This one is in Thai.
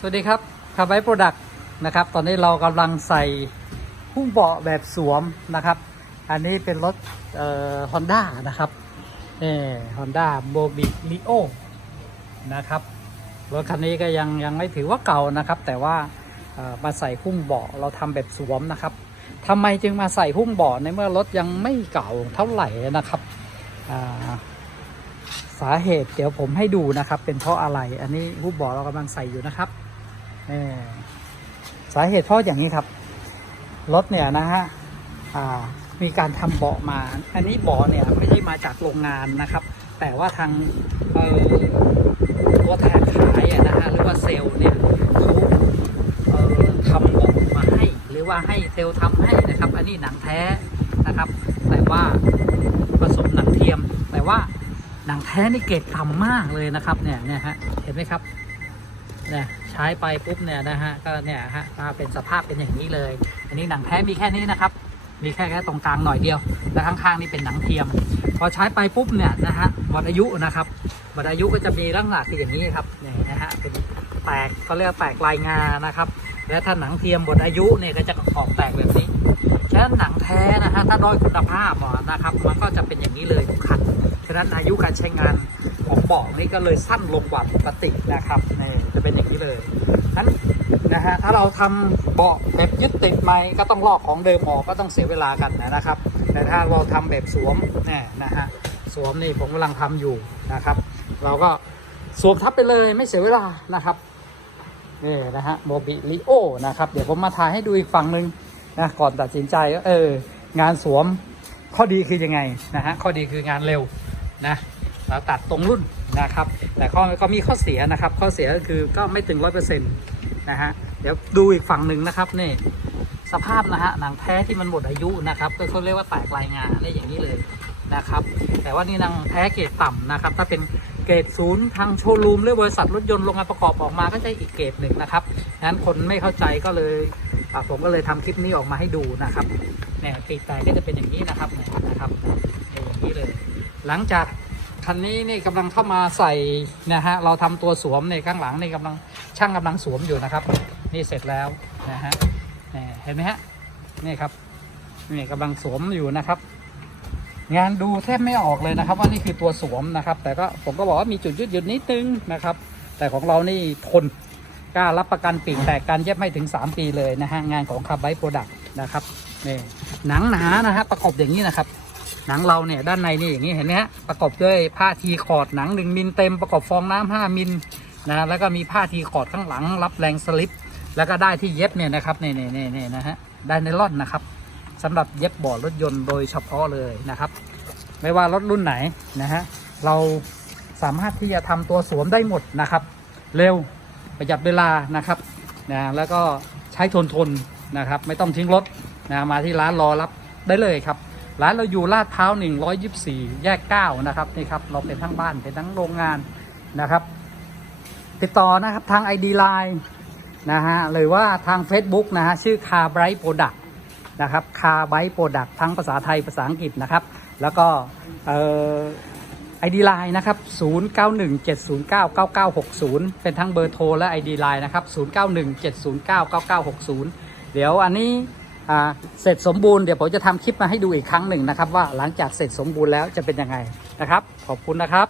สวัสดีครับคาร์ไบโปรดักต์นะครับ ตอนนี้เรากำลังใส่หุ้มเบาะแบบสวมนะครับ อันนี้เป็นรถฮอนด้านะครับนี่ฮอนด้าโมบิลิโอนะครับ รถคันนี้ก็ยังยังไม่ถือว่าเก่านะครับ แต่ว่ามาใส่หุ้มเบาะเราทำแบบสวมนะครับทำไมจึงมาใส่หุ้มเบาะในเมื่อรถยังไม่เก่าเท่าไหร่นะครับสาเหตุเดี๋ยวผมให้ดูนะครับ เป็นเพราะอะไร อันนี้ผู้มเบอกเรากำลังใส่อยู่นะครับ สาเหตุเพราะอย่างนี้ครับ รถเนี่ยนะฮะมีการทำเบาะมา อันนี้เบาะเนี่ยไม่ได้มาจากโรงงานนะครับ แต่ว่าทางตัวแทนขายนะฮะหรือว่าเซลล์เนี่ยเขาเทำเบาะมาให้ หรือว่าให้เซลล์ทำให้นะครับ อันนี้หนังแท้นะครับ แต่ว่าผสมหนังเทียม แต่ว่าหนังแท้นี่เกรดต่ำมากเลยนะครับเนี่ยเนี่ยฮะเห็นไหมครับ เนี่ยใช้ไปปุ๊บเนี่ยนะฮะก็เนี่ยฮะมาเป็นสภาพเป็นอย่างนี้เลย อันนี้หนังแท้มีแค่นี้นะครับ มีแค่แค่ตรงกลางหน่อยเดียว แล้วข้างๆนี่เป็นหนังเทียม พอใช้ไปปุ๊บเนี่ยนะฮะหมดอายุนะครับหมดอายุก็จะมีลักษณะคืออย่างนี้ครับเนี่ยนะฮะเป็นแตกเขาเรียกแตกลายงานะครับ และถ้าหนังเทียมหมดอายุเนี่ยก็จะออกแตกแบบนี้ฉะนั้นหนังแท้นะฮะถ้าด้อยคุณภาพนะครับ มันก็จะเป็นอย่างนี้เลยทุกคันฉะนั้นอายุการใช้งาน เบาะนี่ก็เลยสั้นลงกว่าปกตินะครับนี่จะเป็นอย่างนี้เลยนั้นนะฮะถ้าเราทำเบาะแบบยึดติดไหมก็ต้องลอกของเดิมออกก็ต้องเสียเวลากันนะครับ แต่ถ้าเราทำแบบสวมนี่นะฮะสวมนี่ผมกำลังทำอยู่นะครับ เราก็สวมทับไปเลยไม่เสียเวลานะครับนี่นะฮะโมบิลิโอนะครับเดี๋ยวผมมาถ่ายให้ดูอีกฝั่งหนึ่งนะก่อนตัดสินใจเอองานสวมข้อดีคือยังไงนะฮะข้อดีคืองานเร็วนะเราตัดตรงรุ่น นะครับ แต่ข้อก็มีข้อเสียนะครับ ข้อเสียก็คือก็ไม่ถึงร้อยเปอร์เซ็นต์นะฮะเดี๋ยวดูอีกฝั่งหนึ่งนะครับนี่สภาพนะฮะหนังแท้ที่มันหมดอายุนะครับก็เขาเรียกว่าแตกลายงานนี่อย่างนี้เลยนะครับ แต่ว่านี่หนังแท้เกรดต่ำนะครับ ถ้าเป็นเกรดศูนย์ทางโชว์รูมหรือบริษัทรถยนต์โรงงานประกอบออกมาก็จะอีกเกรดหนึ่งนะครับนั้นคนไม่เข้าใจก็เลยผมก็เลยทำคลิปนี้ออกมาให้ดูนะครับเนี่ยปีแตกก็จะเป็นอย่างนี้นะครับนะครับอย่างนี้เลย หลังจาก คันนี้นี่กำลังเข้ามาใส่นะฮะเราทำตัวสวมในข้างหลังนี่กำลังช่างกำลังสวมอยู่นะครับ นี่เสร็จแล้วนะฮะเห็นไหมฮะนี่ครับนี่กำลังสวมอยู่นะครับ งานดูแทบไม่ออกเลยนะครับ ว่านี่คือตัวสวมนะครับ แต่ก็ผมก็บอกว่ามีจุดยืดหยุ่นนิดนึงนะครับ แต่ของเรานี่ทนกล้ารับประกันปีกแตกการเย็บไม่ถึง 3 ปีเลยนะฮะงานของคาร์ไบโปรดักต์นะครับนี่หนังหนานะฮะประกอบอย่างนี้นะครับ หนังเราเนี่ยด้านในนี่อย่างนี้เห็นไหมฮะประกอบด้วยผ้าทีคอร์ดหนัง 1 มิลเต็มประกอบฟองน้ำ5มิลนะแล้วก็มีผ้าทีคอร์ดข้างหลัง รับแรงสลิป แล้วก็ได้ที่เย็บเนี่ยนะครับนี่นี่นี่นี่นะฮะได้ไนล่อนนะครับสำหรับเย็บเบาะรถยนต์โดยเฉพาะเลยนะครับ ไม่ว่ารถรุ่นไหนนะฮะเราสามารถที่จะทำตัวสวมได้หมดนะครับ เร็วประหยัดเวลานะครับนะแล้วก็ใช้ทนทนนะครับ ไม่ต้องทิ้งรถนะมาที่ร้านรอรับได้เลยครับ ร้านเราอยู่ลาดพร้าว124 แยก 9 นะครับนี่ครับเราเป็นทั้งบ้านเป็นทั้งโรงงานนะครับ ติดต่อนะครับทาง ID Line นะฮะหรือว่าทาง Facebook นะฮะชื่อ Car Bright Product นะครับ Car Bright Product ทั้งภาษาไทยภาษาอังกฤษนะครับ แล้วก็เอ่อ ID Line นะครับ 0917099960 เป็นทั้งเบอร์โทรและ ID Line นะครับ 0917099960 เดี๋ยวอันนี้ เสร็จสมบูรณ์เดี๋ยวผมจะทำคลิปมาให้ดูอีกครั้งหนึ่งนะครับ ว่าหลังจากเสร็จสมบูรณ์แล้วจะเป็นยังไงนะครับ ขอบคุณนะครับ